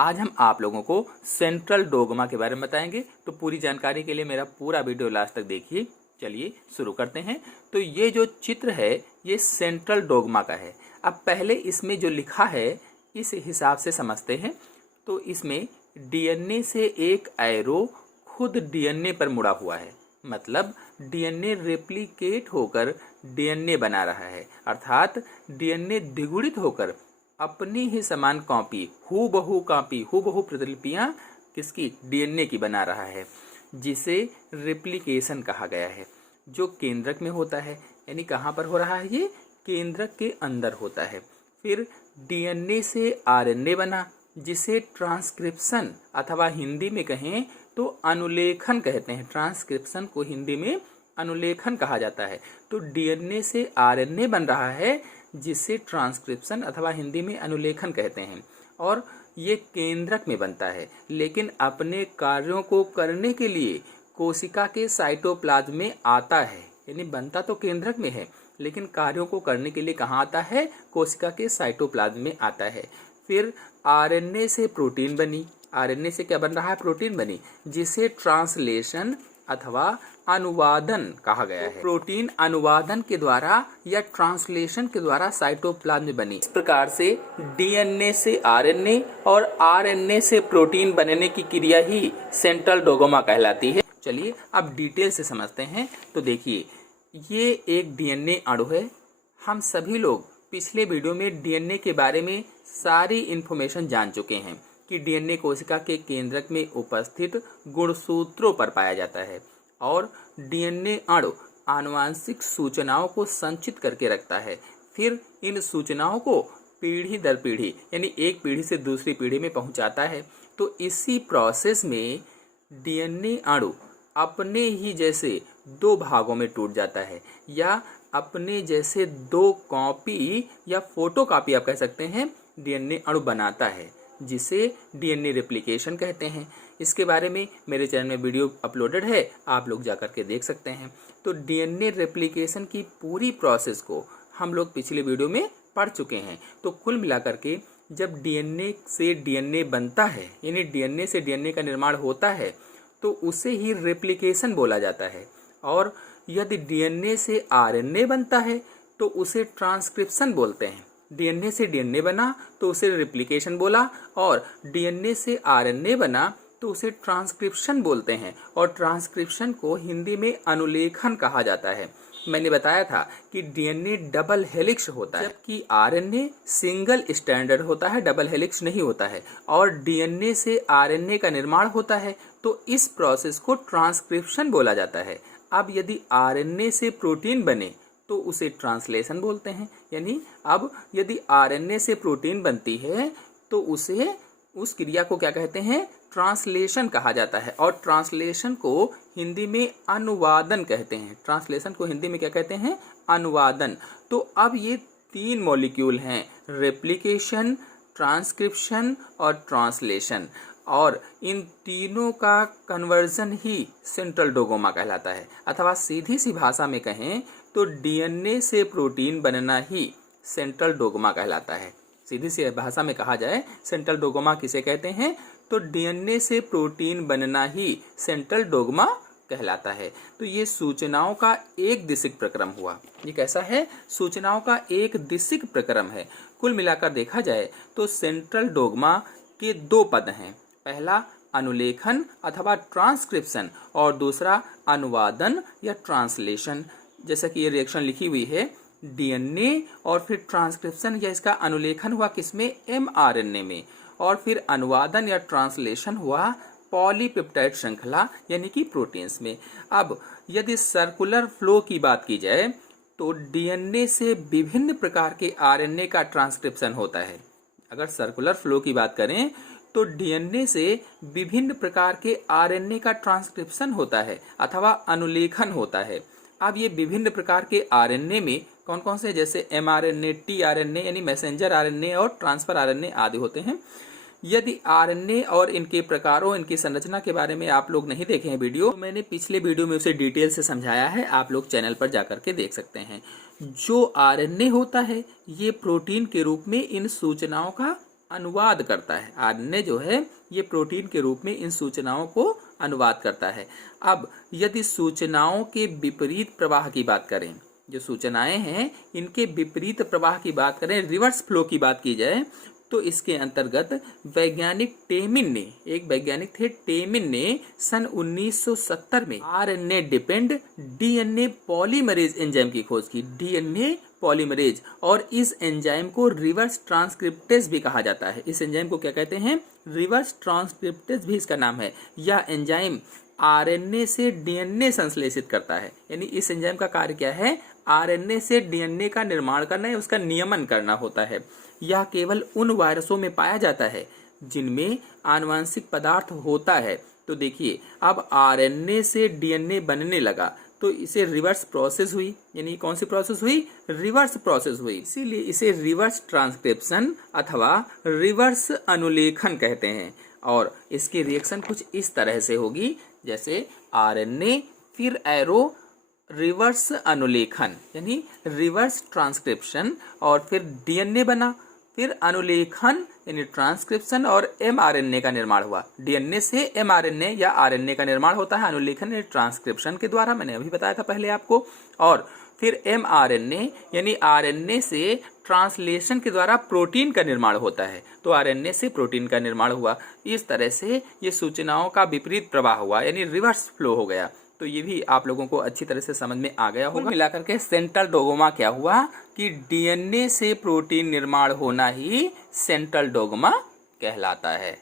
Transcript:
आज हम आप लोगों को सेंट्रल डोग्मा के बारे में बताएंगे। तो पूरी जानकारी के लिए मेरा पूरा वीडियो लास्ट तक देखिए। चलिए शुरू करते हैं। तो ये जो चित्र है ये सेंट्रल डोग्मा का है। अब पहले इसमें जो लिखा है इस हिसाब से समझते हैं। तो इसमें डीएनए से एक एरो खुद डीएनए पर मुड़ा हुआ है, मतलब डीएनए रेप्लिकेट होकर डीएनए बना रहा है, अर्थात डीएनए द्विगुणित होकर अपनी ही समान कॉपी हूबहू प्रतिलिपियां किसकी, डीएनए की बना रहा है, जिसे रेप्लिकेशन कहा गया है। जो केंद्रक में होता है, यानी कहाँ पर हो रहा है, ये केंद्रक के अंदर होता है। फिर डीएनए से आरएनए बना, जिसे ट्रांसक्रिप्शन अथवा हिंदी में कहें तो अनुलेखन कहते हैं। ट्रांसक्रिप्शन को हिंदी में अनुलेखन कहा जाता है। तो डीएनए से आरएनए बन रहा है, जिसे ट्रांसक्रिप्शन अथवा हिंदी में अनुलेखन कहते हैं, और ये केंद्रक में बनता है। लेकिन अपने कार्यों को करने के लिए कोशिका के साइटोप्लाज्म में आता है, यानी बनता तो केंद्रक में है लेकिन कार्यों को करने के लिए कहाँ आता है, कोशिका के साइटोप्लाज्म में आता है। फिर आरएनए से प्रोटीन बनी। आरएनए से क्या बन रहा है, प्रोटीन बनी, जिसे ट्रांसलेशन अथवा अनुवादन कहा गया है। प्रोटीन अनुवादन के द्वारा या ट्रांसलेशन के द्वारा साइटोप्लाज्म में बनी। इस प्रकार से डीएनए से आरएनए और आरएनए से प्रोटीन बनने की क्रिया ही सेंट्रल डोग्मा कहलाती है। चलिए अब डिटेल से समझते हैं। तो देखिए, ये एक डीएनए अणु है। हम सभी लोग पिछले वीडियो में डीएनए के बारे में सारी इन्फॉर्मेशन जान चुके हैं कि डीएनए कोशिका के केंद्रक में उपस्थित गुणसूत्रों पर पाया जाता है, और डीएनए अणु आनुवांशिक सूचनाओं को संचित करके रखता है। फिर इन सूचनाओं को पीढ़ी दर पीढ़ी, यानी एक पीढ़ी से दूसरी पीढ़ी में पहुंचाता है। तो इसी प्रोसेस में डीएनए अणु अपने ही जैसे दो भागों में टूट जाता है, या अपने जैसे दो कॉपी या फोटोकॉपी आप कह सकते हैं डीएनए अणु बनाता है, जिसे डीएनए रेप्लिकेशन कहते हैं। इसके बारे में मेरे चैनल में वीडियो अपलोडेड है, आप लोग जाकर के देख सकते हैं। तो डीएनए रेप्लिकेशन की पूरी प्रोसेस को हम लोग पिछले वीडियो में पढ़ चुके हैं। तो कुल मिलाकर के जब डीएनए से डीएनए बनता है, यानी डीएनए से डीएनए का निर्माण होता है, तो उसे ही रेप्लिकेशन बोला जाता है। और यदि डीएनए से आरएनए बनता है तो उसे ट्रांसक्रिप्शन बोलते हैं। डीएनए से डीएनए बना तो उसे रेप्लिकेशन बोला, और डीएनए से आरएनए बना तो उसे ट्रांसक्रिप्शन बोलते हैं। और ट्रांसक्रिप्शन को हिंदी में अनुलेखन कहा जाता है। मैंने बताया था कि डीएनए डबल हेलिक्स होता है, जबकि आरएनए सिंगल स्टैंडर्ड होता है, डबल हेलिक्स नहीं होता है। और डीएनए से आरएनए का निर्माण होता है, तो इस प्रोसेस को ट्रांसक्रिप्शन बोला जाता है। अब यदि आरएनए से प्रोटीन बने तो उसे ट्रांसलेशन बोलते हैं। यानी अब यदि आरएनए से प्रोटीन बनती है तो उसे, उस क्रिया को क्या कहते हैं, ट्रांसलेशन कहा जाता है। और ट्रांसलेशन को हिंदी में अनुवादन कहते हैं। ट्रांसलेशन को हिंदी में क्या कहते हैं, अनुवादन। तो अब ये तीन मॉलिक्यूल हैं, रेप्लिकेशन, ट्रांसक्रिप्शन और ट्रांसलेशन, और इन तीनों का कन्वर्जन ही सेंट्रल डोग्मा कहलाता है। अथवा सीधी सी भाषा में कहें तो डीएनए से प्रोटीन बनना ही सेंट्रल डोग्मा कहलाता है। सीधी सी भाषा में कहा जाए सेंट्रल डोग्मा किसे कहते हैं, तो डीएनए से प्रोटीन बनना ही सेंट्रल डोग्मा कहलाता है। तो ये सूचनाओं का एक दिशिक प्रक्रम हुआ। ये कैसा है, सूचनाओं का एक दिशिक प्रक्रम है। कुल मिलाकर देखा जाए तो सेंट्रल डोग्मा के दो पद हैं। पहला अनुलेखन अथवा ट्रांसक्रिप्शन, और दूसरा अनुवादन या ट्रांसलेशन। जैसा कि ये रिएक्शन लिखी हुई है, डीएनए और फिर ट्रांसक्रिप्शन या इसका अनुलेखन हुआ किसमें, एमआरएनए में, और फिर अनुवादन या ट्रांसलेशन हुआ पॉलीपेप्टाइड श्रृंखला यानी कि प्रोटीन्स में। अब यदि सर्कुलर फ्लो की बात की जाए तो डीएनए से विभिन्न प्रकार के आरएनए का ट्रांसक्रिप्शन होता है। अगर सर्कुलर फ्लो की बात करें तो डीएनए से विभिन्न प्रकार के आरएनए का ट्रांसक्रिप्शन होता है अथवा अनुलेखन होता है। अब ये विभिन्न प्रकार के आरएनए में कौन कौन से, जैसे एमआरएनए, टीआरएनए यानी मैसेंजर आरएनए और ट्रांसफर आरएनए आदि होते हैं। यदि आरएनए और इनके प्रकारों, इनकी संरचना के बारे में आप लोग नहीं देखे हैं वीडियो, तो मैंने पिछले वीडियो में उसे डिटेल से समझाया है, आप लोग चैनल पर जाकर के देख सकते हैं। जो आरएनए होता है ये प्रोटीन के रूप में इन सूचनाओं का अनुवाद करता है। आरएनए जो है ये प्रोटीन के रूप में इन सूचनाओं को अनुवाद करता है। अब यदि सूचनाओं के विपरीत प्रवाह की बात करें, जो सूचनाएं हैं इनके विपरीत प्रवाह की बात करें, रिवर्स फ्लो की बात की जाए, तो इसके अंतर्गत वैज्ञानिक टेमिन ने, एक वैज्ञानिक थे टेमिन ने सन 1970 में RNA depend DNA polymerase enzyme की खोज की। डीएनए पॉलीमरेज, और इस एंजाइम को रिवर्स ट्रांसक्रिप्टेज भी कहा जाता है। इस एंजाइम को क्या कहते हैं? रिवर्स ट्रांसक्रिप्टेज भी इसका नाम है। यह एंजाइम आरएनए से डीएनए संश्लेषित करता है। यानी इस एंजाइम का कार्य क्या है? आरएनए से डीएनए का निर्माण करना है, उसका नियमन करना होता है। यह केवल उन वायरसों में पाया जाता है जिनमें आनुवंशिक पदार्थ होता है। तो देखिए, अब आरएनए से डीएनए बनने लगा तो इसे रिवर्स प्रोसेस हुई। यानी कौन सी प्रोसेस हुई? रिवर्स प्रोसेस हुई। इसीलिए इसे रिवर्स ट्रांसक्रिप्शन अथवा रिवर्स अनुलेखन कहते हैं। और इसकी रिएक्शन कुछ इस तरह से होगी, जैसे आरएनए फिर एरो रिवर्स अनुलेखन, यानी रिवर्स ट्रांसक्रिप्शन, और फिर डीएनए बना, फिर अनुलेखन यानी ट्रांसक्रिप्शन, और एमआरएनए का निर्माण हुआ। डीएनए से एमआरएनए या आरएनए का निर्माण होता है अनुलेखन यानी ट्रांसक्रिप्शन के द्वारा, मैंने अभी बताया था पहले आपको। और फिर एमआरएनए यानी आरएनए से ट्रांसलेशन के द्वारा प्रोटीन का निर्माण होता है। तो आरएनए से प्रोटीन का निर्माण हुआ। इस तरह से ये सूचनाओं का विपरीत प्रवाह हुआ, यानी रिवर्स फ्लो हो गया। तो ये भी आप लोगों को अच्छी तरह से समझ में आ गया होगा। कुल मिलाकर के सेंट्रल डोगमा क्या हुआ कि डीएनए से प्रोटीन निर्माण होना ही सेंट्रल डोगमा कहलाता है।